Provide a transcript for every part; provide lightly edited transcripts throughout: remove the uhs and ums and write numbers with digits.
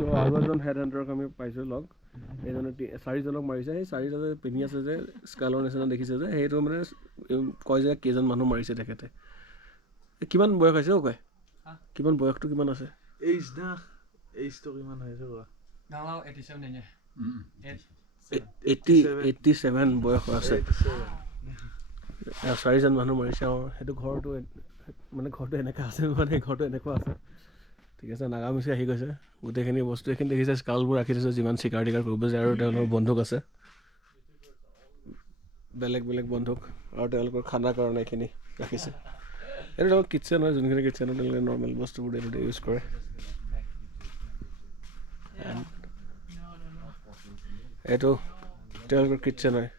চ' আৰু এজন হেড হাণ্টাৰক আমি পাইছোঁ লগ এইজনে 4জনক মাৰিছে সেই 4জনে পিন্ধি আছে যে স্কালৰ নিচিনা দেখিছে যে সেইটো মানে কয় যে কেইজন মানুহ মাৰিছে তেখেতে কিমান বয়স হৈছে কয় কিমান বয়সটো কিমান আছে এইজটো কিমান হৈছে কোৱা 87 বয়স আছে 4জন মানুহ মাৰিছে সেইটো ঘৰটো মানে ঘৰটো এনেকুৱা আছে মানে ঘৰটো এনেকুৱা আছে ঠিক আছে নাগামিচি আহি গৈছে গোটেইখিনি বস্তু এইখিনি দেখিছে স্কালবোৰ ৰাখি থৈছে যিমান চিকাৰ টিকাৰ কৰিব যায় আৰু তেওঁলোকৰ বন্ধুক আছে বেলেগ বেলেগ বন্ধুক আৰু তেওঁলোকৰ খানাৰ কাৰণে এইখিনি ৰাখিছে এইটো তেওঁলোকৰ কিটচেন হয় যোনখিনি কিটচেনত তেওঁলোকে নৰ্মেল বস্তুবোৰ ডেইলি ইউজ কৰে এইটো তেওঁলোকৰ কিটচেন হয়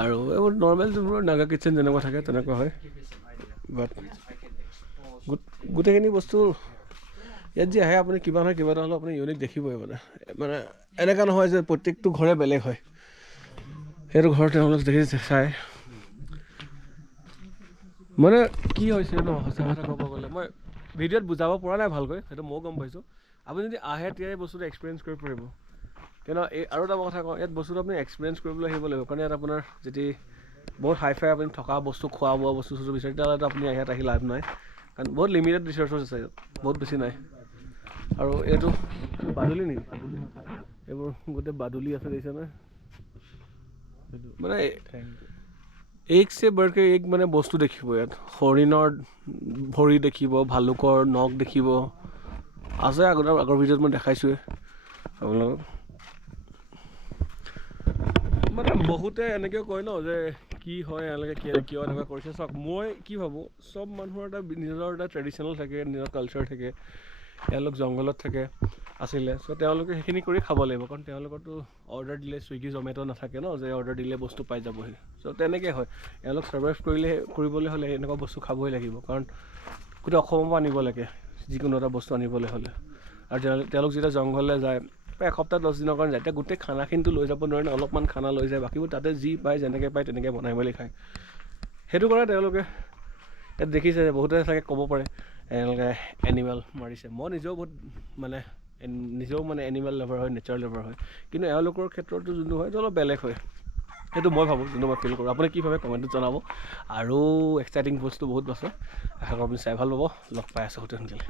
আৰু এইবোৰ নৰ্মেল যোনবোৰ নাগা কিটচেন যেনেকুৱা থাকে তেনেকুৱা হয় বাট গোটেইখিনি বস্তু ইয়াত যি আহে আপুনি কিবা নহয় কিবা এটা হ'লেও আপুনি ইউনিক দেখিবই মানে এনেকুৱা নহয় যে প্ৰত্যেকটো ঘৰে বেলেগ হয় সেইটো ঘৰ তেওঁলোকে দেখিছে চাই মানে কি হৈছে ন সঁচা কথা ক'ব গ'লে মই ভিডিঅ'ত বুজাব পৰা নাই ভালকৈ সেইটো ময়ো গম পাইছোঁ আপুনি যদি আহে তেতিয়াই বস্তুটো এক্সপিৰিয়েঞ্চ কৰিব পাৰিব কিন্তু আৰু এটা কথা কওঁ ইয়াত বস্তুটো আপুনি এক্সপিৰিয়েঞ্চ কৰিবলৈ আহিব লাগিব কাৰণ ইয়াত আপোনাৰ যদি বহুত হাই ফাই আপুনি থকা বস্তু খোৱা বোৱা বস্তু বিচাৰে তেতিয়াহ'লে আপুনি ইয়াত আহি লাভ নাই কাৰণ বহুত লিমিটেড ৰিচৰ্চেছ আছে ইয়াত বহুত বেছি নাই আৰু এইটো বাদুলি নেকি এইবোৰ গোটেই বাদুলি আছে দেখিছেনে মানে একছে বৰকে এক মানে বস্তু দেখিব ইয়াত হৰিণৰ ভৰি দেখিব ভালুকৰ নখ দেখিব আছে আগৰ ভিডিঅ'ত মই দেখাইছোঁৱে আপোনালোকক মানে বহুতে এনেকৈ কয় ন যে কি হয় এওঁলোকে কিয় এনেকুৱা কৰিছে চাওক মই কি ভাবোঁ চব মানুহৰ এটা নিজৰ এটা ট্ৰেডিশ্যনেল থাকে নিজৰ কালচাৰ থাকে এওঁলোক জংঘলত থাকে আছিলে চ' তেওঁলোকে সেইখিনি কৰি খাব লাগিব কাৰণ তেওঁলোকৰতো অৰ্ডাৰ দিলে ছুইগি জমেট' নাথাকে ন যে অৰ্ডাৰ দিলে বস্তু পাই যাবহি চ' তেনেকৈ হয় এওঁলোক ছাৰ্ভাইভ কৰিবলৈ হ'লে এনেকুৱা বস্তু খাবই লাগিব কাৰণ গোটেই অসমৰ পৰা আনিব লাগে যিকোনো এটা বস্তু আনিবলৈ হ'লে আৰু তেওঁলোক যেতিয়া জংঘললৈ যায় প্ৰায় এসপ্তাহ 10 দিনৰ কাৰণে যায় এতিয়া গোটেই খানাখিনিতো লৈ যাব নোৱাৰে অলপমান খানা লৈ যায় বাকীবোৰ তাতে যি পায় যেনেকৈ পায় তেনেকৈ বনাই মেলি খায় সেইটো কাৰণে তেওঁলোকে ইয়াত দেখিছে যে বহুতে চাগে ক'ব পাৰে এওঁলোকে এনিমেল মাৰিছে মই নিজেও বহুত মানে এনিমেল লাভাৰ হয় নেচাৰ লাভাৰ হয় কিন্তু এওঁলোকৰ ক্ষেত্ৰতো যোনটো হয় অলপ বেলেগ হয় সেইটো মই ভাবোঁ যোনটো মই ফিল কৰোঁ আপুনি কি ভাবে কমেণ্টত জনাব আৰু এক্সাইটিং বস্তু বহুত আছে আশা কৰোঁ আপুনি চাই ভাল পাব লগ পাই আছোঁ সোনকালে